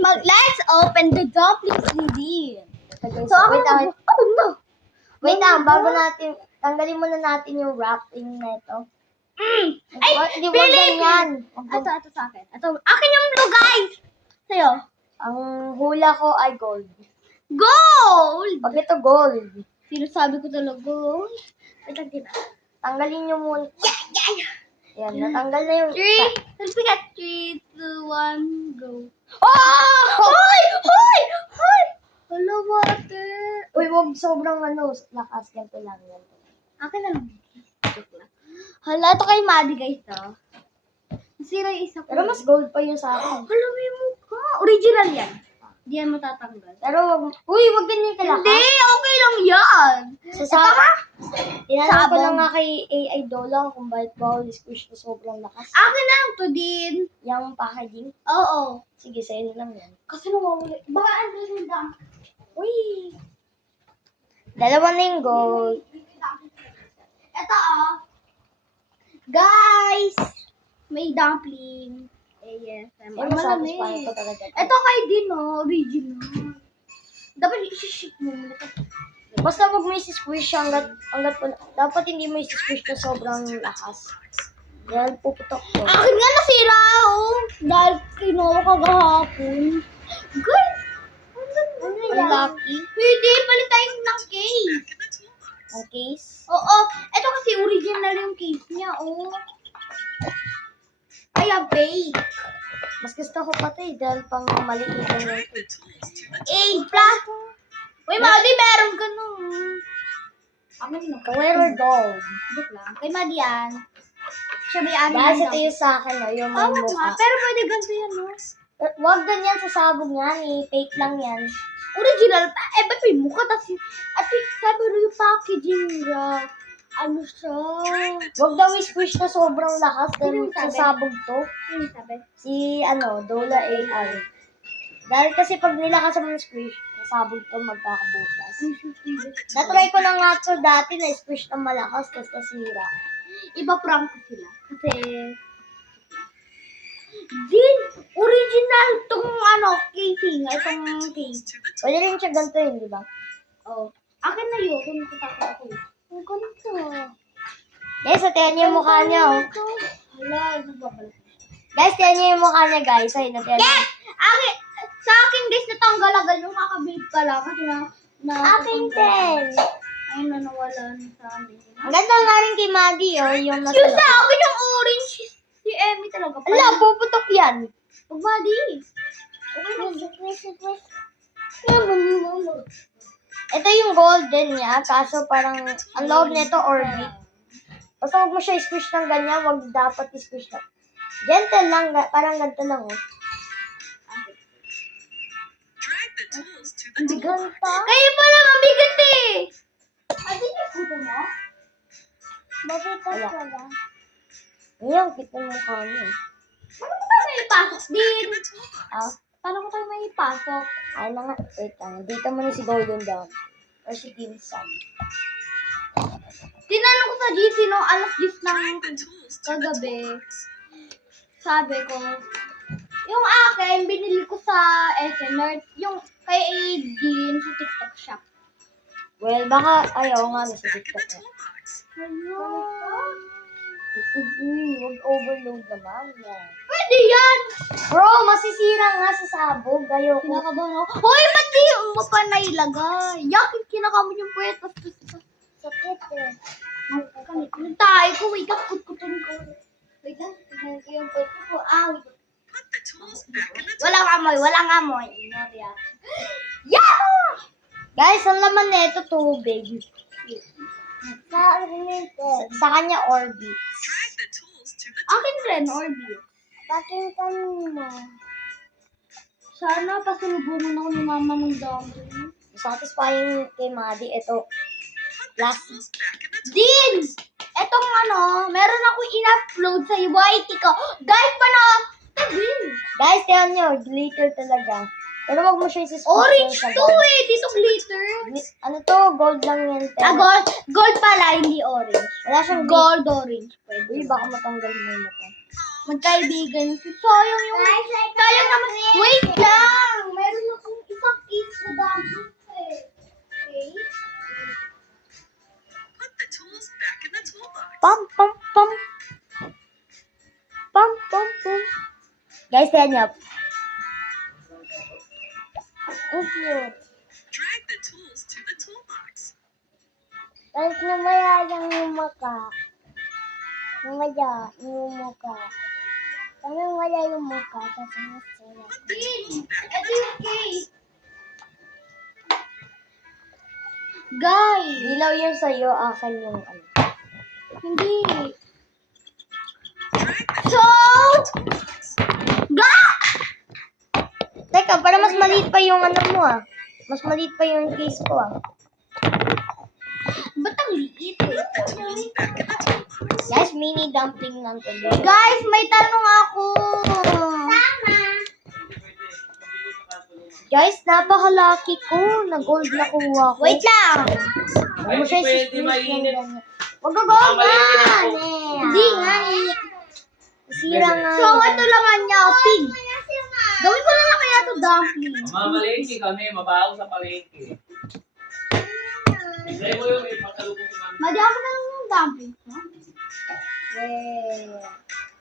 Let's open the dumplings CD. So, wait lang, bago natin, tanggalin muna natin yung wrapping na ito. Ay, Hindi mo Philip! ganyan. Ito sa akin. Akin yung blue, guys! Sa'yo. Ang hula ko ay gold. Gold! Pag ito gold, Sinasabi ko talaga gold. Wait lang din. tanggalin nyo muna. Yeah! Yan, natanggal na yung... 3, 2, 1, go. Oh! Hoy! Hoy! Hoy! Hello, water. Uy, wag sobrang lakas. Ganito lang yan. Akin na lang. Joke lang. Hala, ito kay Maddie, guys, to. Nasira yung isa ko. Pero mas gold pa yun sa akin. Hala, may mukha. Original yan. Hindi yan matatanggal. Pero wag ganyan kalakas. Hindi, okay lang yan. Tinanong ko Sabong. lang nga kay AI Dolang kung bakit bawal squish na sobrang lakas. Akin na lang to din. Yung packaging. Oo. Sige, sa'yo na lang yan. Kasi nawawala. Baka ano yung dam. Uy! Dalawa na yung gold. Ito, guys! May dumpling. ASMR. Ay, masatisfying ko talaga. Ito kay din, original. Dapat isi-ship mo muna. Basta wag mo isi-squish hanggat dapat hindi mo isi-squish na sobrang lakas. Dahil puputok ko. Akin nga nasira, dahil kinuha ko kagahapon. Guys! Ang lucky. Pwede, palit tayo ng case. Ang case. Oo, ito kasi original yung case niya, Kaya fake. Mas gusto ko pati dahil pang maliit na yung case. A+. Uy, Madi, meron ka nun. Clear gold. Joke lang. Kay Madi yan. Siya may ano. Dahil sa tayo sa akin, yung may mukha. Pero pwede ganito yan, Wag ganyan sa sabog yan, fake lang yan. Original pa. Ba't may mukha? At sabi rin yung packaging niya. Ano siya? Wag daw i-squish na sobrang lakas dahil Sino sabi? sa sabog to. Sino sabi? Si Dola AI. Dahil kasi pag nilakasan mo yung squish, nasabog to magkakabutas. Natry ko na nga to dati na squish na malakas tapos nasira. Iba prank ko sila. Kasi... Din! Original tong casing. Itong case. Pwede rin siya ganito yun, di ba? Oh. Akin na yun. Kung tatakot ako. Ang ganito. Guys, tingnan niyo yung mukha niya. Oh. Hala, babalik. Guys, tingnan niyo yung mukha niya, guys. Ayun, tingnan niyo. Sa akin, guys, natanggal agad yung kakabit ka lang. Kasi Akin din. Ay, nawala na sa amin. Ang ganda nga rin kay Maddie, oh. Yung nasa Yung sa loob. akin yung orange. Si Emmy talaga. Ala, puputok yan. Maddie. Ito yung golden niya, kaso parang ang loob nito orbit. Basta huwag mo siya i-squish ng ganyan, huwag dapat i-squish na. Gentle lang, parang ganito lang, oh. Ang bigat. Kayo pala, mabigat eh. Ate, ito mo? Mabigat pala. Ngayon, kita mo kami. Paano ko tayo may pasok din? Paano ko tayo may pasok? Ay na nga, wait lang. Dito mo na si Golden Dawn. Or si Dim Sum. Tinanong ko sa GC no, alas 10 ng kagabi. Sabi ko, yung akin, binili ko sa SNR, yung kay Aidin sa TikTok shop. Well, baka ayaw nga na sa TikTok na. Hello? Huwag overload naman. Yeah. Pwede yan! Bro, masisira nga sa sabog. Ayoko. Kinakabahan ako. Hoy, ba't di mo pa nailagay? Yakit kinakamot yung puwet. Sakit eh. Ang tayo ko. Wait lang, kutkutin ko. Wait lang, tignan ko yung puwet ko. Walang amoy, walang amoy. Yeah! Guys, ang laman na ito tubig. Sa kanya orbit. Akin rin, Orbi. Pakin kanina. Sana pasalubungan ako ni mama ng dumpling. Satisfying kay Maddie. Ito, plastic. Din! Etong meron ako in-upload sa YT ko. Guys, Din! Guys, tingnan nyo, glitter talaga. Pero wag mo siya isi-squish. Orange to eh! Dito glitter. Ano to? Gold lang yan. Gold. Gold pala, hindi orange. Wala siyang Gold orange. Pwede. Uy, baka matanggal mo na to. Magkaibigan. Sayang yung... Sayang naman. Wait lang! Kenyap. Ang cute. Drag the tools to the toolbox. Tapos namaya yung mukha. Namaya yung mukha. Kami wala yung mukha. Tapos masaya. Ito yung case. Guys, Dilaw yun sa'yo, akin yung ano. hindi. Drag the So, ga! Teka, para mas maliit pa yung ano mo ah. Mas maliit pa yung case ko ah. Ba't ang liit eh? tools back in the toolbox. Guys, mini dumpling lang to. Guys, may tanong ako. Guys, napaka-lucky ko. Nag-gold na kuha ko. Wait lang. Huwag mo siya Pwede i-squeeze mainit. ng ganyan. Huwag ka gold man! Hindi nga eh. Sira nga. So, ito laman niya, pig. Gawin ko na lang kaya to dumpling. Mamalengke kami, mabaho sa palengke. Try mo yung ipakalubong namin. Madami na lang yung dumpling. Huh? Yeah.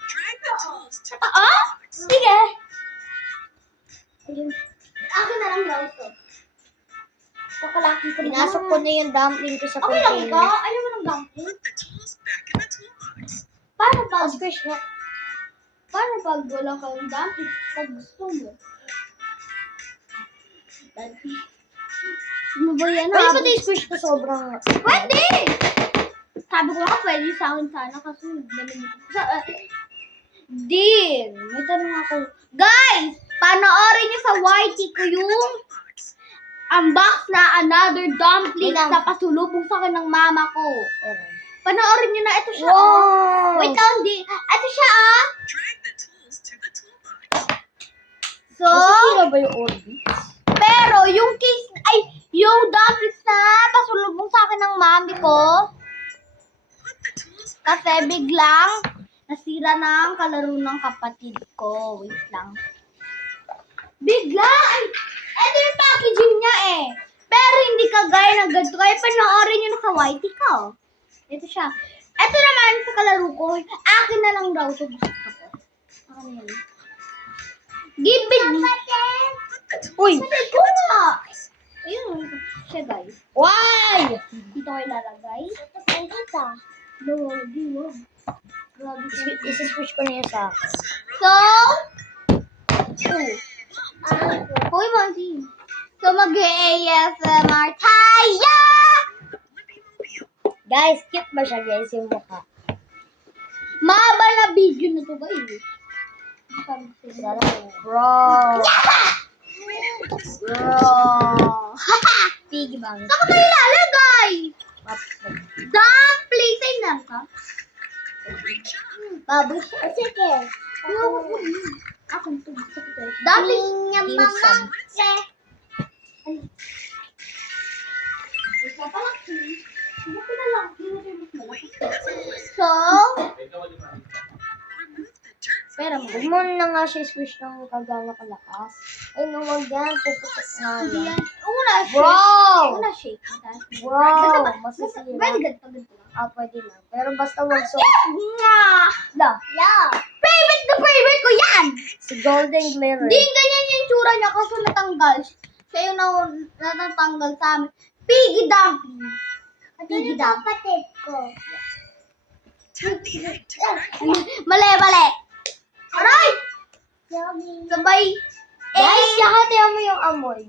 Drag the tools to the Ah? Sige. Ayun. Akin na lang daw to. Pakalaki ko. Pinasok ko na yung dumpling ko sa Okay lang ikaw? container. Ayaw mo ng dumpling? put the tools back in the toolbox. Paano pag, Squish na. paano pag wala kang dumpling? Pag gusto mo. Ano ba yan? Pwede ha? ba tayo squish ko sobrang... Pwede! Sabi ko nga pwede sa akin sana kasi ganun. Din! May tanong ako. Guys! Panoorin niyo sa YT ko yung unbox na another dumpling Ilang? sa pasulubong sa akin ng mama ko. Panoorin niyo na. Ito siya. Wow! Oh. Wait lang, di. Ito siya ah. Drag the tools to the toolbox. So, Masisira ba yung Orbits? pero yung case, ay, yung dumplings na pasulubong sa akin ng mami ko, Put the tools kasi biglang nasira na ang kalaro ng kapatid ko. Wait lang. Bigla! Ay, eto yung packaging niya eh. Pero hindi kagaya ng ganito. Kaya panoorin nyo na sa YT ko. Ito siya. Ito naman sa kalaro ko. Akin na lang daw ito. Gusto ko. Akin na yan. Give it! Uy! Patay ko nga! Ayun. Siya guys. Why? Dito ko ilalagay. No, di wag. Grabe ko. Isi-squish ko na yun sa akin. So, Hoy, Monty. So, mag-ASMR tayo! Guys, cute ba siya guys yung mukha? Mahaba na video na to, guys. Bro! Bro. Piggy bang. Saan ko ba ilalagay? Dumpling. Sa'yo na ka? Baboy siya. Sige. Akin to. Gusto ko to. Dumpling. Dimsum. So, Ikaw, di ba? remove the dirt from pera mo. Huwag mo na nga siya squish ng kagana kalakas. Ay, no, wag yan. Puputok nga Hindi yan. yan. Una shake. Wow! Una shake. Wow! Pwede Masisira. ganito. Pwede lang. Pero basta wag so... Nga! Da. Yeah. Favorite na favorite ko yan! Si Golden Glitter. Hindi ganyan yung tsura niya kasi natanggal. Siya yung natatanggal sa amin. Piggy dumpling. Piggy dumpling. Kapatid ko. Tap the egg to crack it. Mali. Aray! Sabay. Guys, yakatihan mo yung amoy.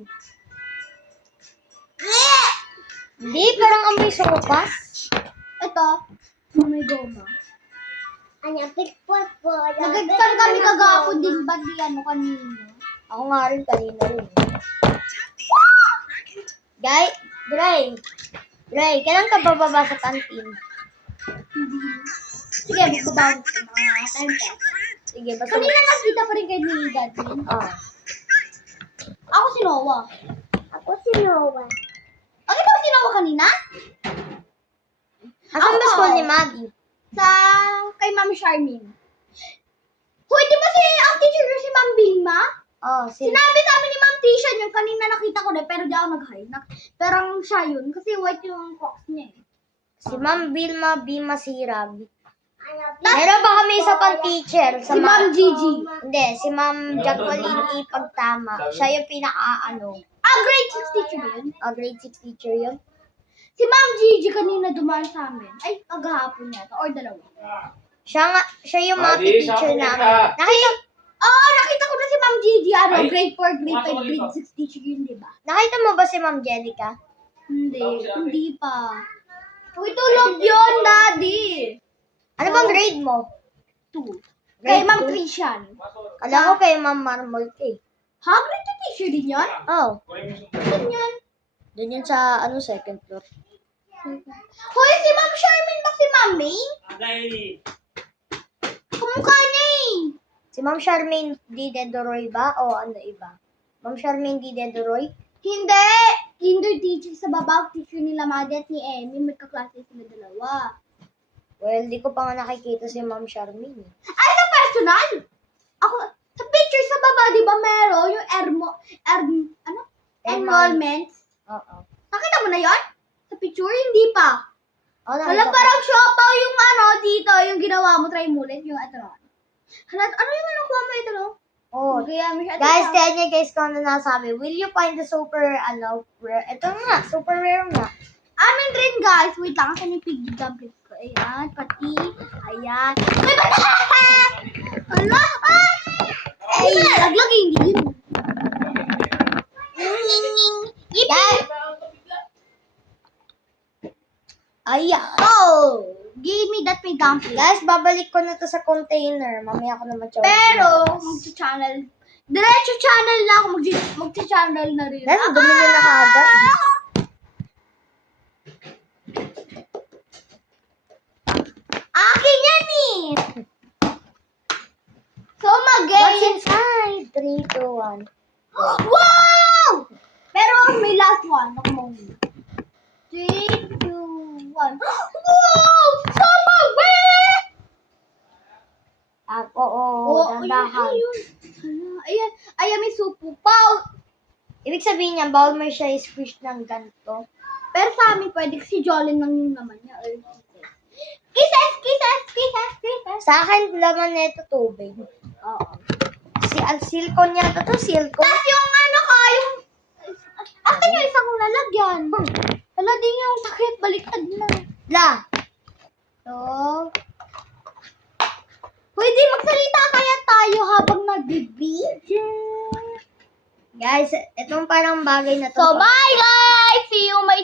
Hindi, parang amoy sopas. Ito. May goma. po. Nagagsan kami kagapon din ba di ano kanino? Ako nga rin kanina rin. Tap the egg to crack it. Guys, Dre, kailan ka bababa sa canteen? Sige, magbabago ko mga time test. Sige, basta... Kanina nakita pa rin kayo ni Daddy. Ah. Ako si Noah. Ako si Noah. Bakit ako si Noah kanina? Asan ba Ako. school ni Maggie? Sa kay Ma'am Charmin. Hoy, di ba ang teacher niyo si Ma'am Bingma? Oh, Sinabi sa amin ni Ma'am Tisha niya, kanina nakita ko na, pero di ako nag-hi. Pero ang siya yun, kasi white yung crocs niya eh. si Ma'am Vilma Bima Sirag. Meron pa kami isa pang teacher. Si Ma'am Gigi. Hindi, si Ma'am Jacqueline Ipagtama. Siya yung Grade 6 teacher ba yun? grade 6 teacher yun. Si Ma'am Gigi kanina dumaan sa amin. Ay, kagahapon yata. Or dalawa. Siya yung math Mali, teacher saan namin. Nakita ko na si Ma'am Gigi. Ay, Grade 4, grade 5, pumasok grade dito. 6 teacher yun, di ba? Nakita mo ba si Ma'am Jellica? Hindi pa. Uy, tulog yun, Daddy. Ano bang grade mo? 2. Grade Kay Ma'am two? Trishan. Kala ko kay Ma'am Marmol eh. Ha? Grade 2 teacher din yun? Oh, Saan yun? dun yun sa second floor. Hoy, si Ma'am Charmaine ba si Ma'am May? Kumukha niya eh. Si Ma'am Charmaine D. Dedoroy ba? O ano iba? Ma'am Charmaine D. Dedoroy? Hindi. Kinder teacher sa baba. Teacher nila Madet ni Emmy. Magkaklase sila dalawa. Well, di ko pa nga nakikita si Ma'am Charmaine. Ay, sa personal? Ako, sa picture sa baba, di ba meron yung enrollment? Oo. Nakita mo na yon? Sa picture, hindi pa. Oh, Wala, nakita ko. parang siopa yung dito, yung ginawa mo, try mo ulit, yung ito no. Hala, ano yung nakuha mo ito no? Oh, Kaya mo siya, guys, tiyan niya guys kung ano nasabi. Will you find the super, rare? Ito nga, super rare nga. Amin rin guys, wait lang, kasi yung piggy dumplings ko. Ayan, pati, ayan. May bata! Ala, ay, laglag hindi yun. Guys! Ayan. Oh, give me that may dumpling. Guys, babalik ko na to sa container. Mamaya ko naman siya. Pero, magsa-channel. Diretso channel na ako. Magsa-channel na rin. Guys, dumi niya na kaagad. Akin yan eh. So, What's mag-game. inside? 3, 2, 1. Wow! Pero may last one. Ako muna. 3, 2, 1. Wow! Summer wet! Oo, dandahan. Ayan, ayan, may supo pa. Ibig sabihin niya, bawal mo siya i-squish ng ganito. Pero sa amin, pwede kasi Jolin lang yung naman niya. Kisses, kisses, kisses, kisses. Sa akin, laman na ito tubig. Oo. Silicone yata to, silicone. Tapos yung yung... Akin yung isang lalagyan. Wala din yung sakit, baliktad na. La, So, pwede magsalita kaya tayo habang nag-video. guys, itong parang bagay na to. So, bye guys! See you my